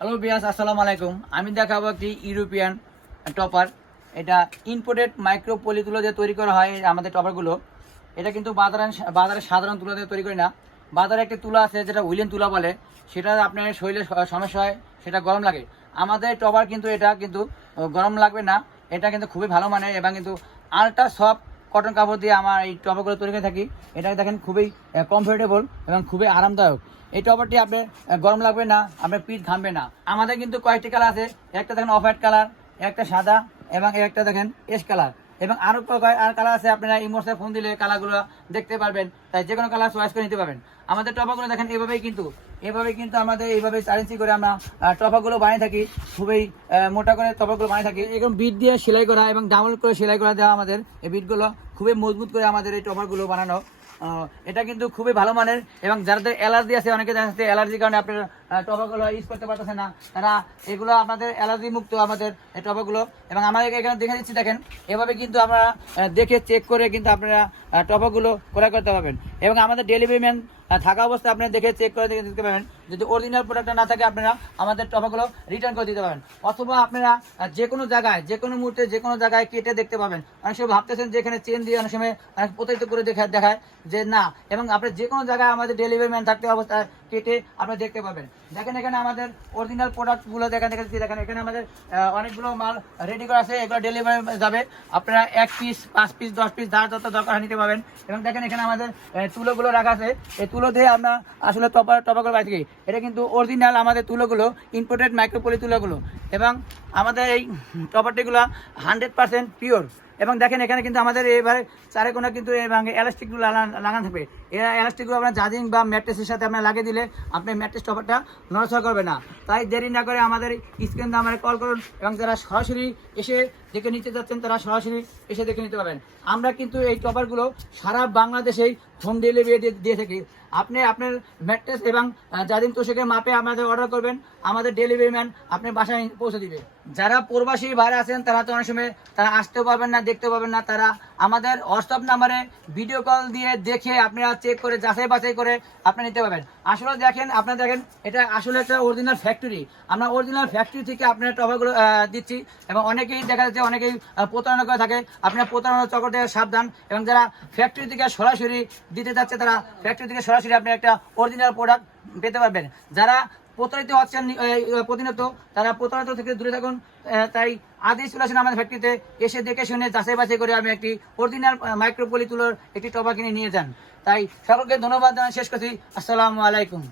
Hello বিয়াস আসসালামু আলাইকুম আমি দেখাবো একটি ইউরোপিয়ান টপার এটা ইম্পোর্টেড মাইক্রো পলি তুলো দিয়ে তৈরি করা হয় আমাদের টপারগুলো এটা কিন্তু বাজারে বাজারে সাধারণ তুলো তৈরি করি না। বাজারে একটি তুলা আছে, যেটা উইলেন তুলা বলে। সেটা আপনার শরীরে সমস্যা হয়, সেটা গরম লাগে। আমাদের টপার কিন্তু এটা কিন্তু গরম লাগবে না। এটা কিন্তু খুবই ভালো মানের এবং কিন্তু আলট্রা সফট কটন কাপড় দিয়ে আমার এই টপারগুলো তৈরি করে থাকি। এটা দেখেন খুবই কমফোর্টেবল এবং খুবই আরামদায়ক। এই টপারটি আপনার গরম লাগবে না আপনার পিঠ ঘামবে না। আমাদের কিন্তু কয়েকটি কালার আছে একটা দেখেন অফ হোয়াইট কালার একটা সাদা এবং একটা দেখেন এস কালার। এবং আরও আর কালার আছে আপনারা ইমোশনে ফোন দিলে কালারগুলো দেখতে পারবেন তাই যে কোনো কালার চয়েস করে নিতে পারবেন। আমাদের টপাগুলো দেখেন এভাবেই কিন্তু এভাবে কিন্তু আমাদের এইভাবে চার ইঞ্চি করে আমরা আহ, টপাগুলো বানিয়ে থাকি খুবই মোটা করে টপাগুলো বানিয়ে থাকি। এরকম বিট দিয়ে সেলাই করা এবং ডাবল করে সেলাই করা দেওয়া আমাদের এই বিটগুলো খুবই মজবুত করে আমাদের এই টপারগুলো বানানো। এটা কিন্তু খুবই ভালো মানের এবং যাদের অ্যালার্জি আছে, অনেকে দেখা অ্যালার্জির কারণে আপনার টবাগুলো ইউজ করতে পারতেছে না। তারা এগুলো আপনাদের অ্যালার্জি মুক্ত আমাদের, এই টপাগুলো এবং আমাদেরকে এখানে দেখে দিচ্ছি দেখেন, এভাবে কিন্তু আমরা দেখে চেক করে কিন্তু আপনারা টবাগুলো ক্রয় করতে পারবেন। এবং আমাদের ডেলিভারি ম্যান থাকা অবস্থায় আপনি দেখে চেক করে দেখে দিতে পারবেন যদি অরিজিনাল প্রোডাক্টটা না থাকে, আপনারা আমাদের টপাগুলো রিটার্ন করে দিতে পারবেন অথবা আপনারা যে কোনো জায়গায়, যে কোনো মুহূর্তে, যে কোনো জায়গায় কেটে দেখতে পাবেন। অনেক সময় ভাবতেছেন যে এখানে চেন দিয়ে অনেক সময়, অনেক প্রতারিত করে দেখা, দেখায় যে না, এবং আপনি যে কোনো জায়গায় আমাদের ডেলিভারি ম্যান থাকতে অবস্থায় কেটে আপনি দেখতে পাবেন। দেখেন এখানে আমাদের অরিজিনাল প্রোডাক্টগুলো দেখেন দেখেন দেখেন এখানে আমাদের অনেকগুলো মাল রেডি করা আছে, এগুলো ডেলিভারি যাবে। আপনারা এক পিস পাঁচ পিস দশ পিস যার যত দরকার নিতে পারবেন। এবং দেখেন এখানে আমাদের তুলোগুলো রাখা আছে। এই তুলো দিয়ে আমরা আসলে টপা টপাগুলো বাড়ি এটা কিন্তু অরিজিনাল আমাদের তুলোগুলো ইম্পোর্টেড মাইক্রোপলি তুলোগুলো। এবং আমাদের এই টপারটিগুলো হান্ড্রেড পার্সেন্ট পিওর এবং দেখেন এখানে কিন্তু আমাদের এবারে চারে কোনা কিন্তু এলাস্টিকগুলো লাগানো থাকবে। এই এলাস্টিকগুলো আপনার জাজিং বা ম্যাট্রেসের সাথে আপনার লাগিয়ে দিলে আপনি ম্যাট্রেস টপারটা নড়াচড়া করবে না। তাই দেরি না করে আমাদের স্ক্রিন আমার কল করুন এবং যারা সরাসরি এসে দেখে নিতে যাচ্ছেন, তারা সরাসরি এসে দেখে নিতে পারবেন। আমরা কিন্তু এই টপারগুলো সারা বাংলাদেশেই হোম ডেলিভারি দিয়ে থাকি। আপনি আপনার ম্যাট্রেস এবং জাদিন তোষকের মাপে আমাদের অর্ডার করবেন। আমাদের ডেলিভারি ম্যান আপনার বাসায় পৌঁছে দিবে। যারা প্রবাসী বাইরে আছেন, তারা তো অনেক সময় তারা আসতেও পারবেন না দেখতে পাবেন না, তারা আমাদের হোয়াটসঅ্যাপ নাম্বারে ভিডিও কল দিয়ে দেখে আপনারা চেক করে, যাচাই বাছাই করে আপনি নিতে পারবেন। আসলে দেখেন, আপনারা দেখেন, এটা আসলে একটা অরিজিনাল ফ্যাক্টরি আমরা অরিজিনাল ফ্যাক্টরি থেকে আপনার টবাগুলো দিচ্ছি এবং অনেকেই দেখা যাচ্ছে, অনেকেই প্রতারণা করে থাকে। আপনার প্রতারণা চক্র থেকে সাবধান এবং যারা ফ্যাক্টরি থেকে সরাসরি দিতে যাচ্ছে, তারা ফ্যাক্টরি থেকে সরাসরি আপনি একটা অরিজিনাল প্রোডাক্ট পেতে পারবেন। যারা প্রতারিত হচ্ছেন প্রতিনিয়ত, তারা প্রতারিত থেকে দূরে থাকুন। তাই আদেশ চলে আমাদের ফ্যাক্টরিতে এসে দেখে শুনে যাচাই বাছাই করে আমি একটি অরিজিনাল মাইক্রোপলি তুলোর একটি টবা কিনে নিয়ে যান। তাই সকলকে ধন্যবাদ শেষ করছি। আসসালামু আলাইকুম।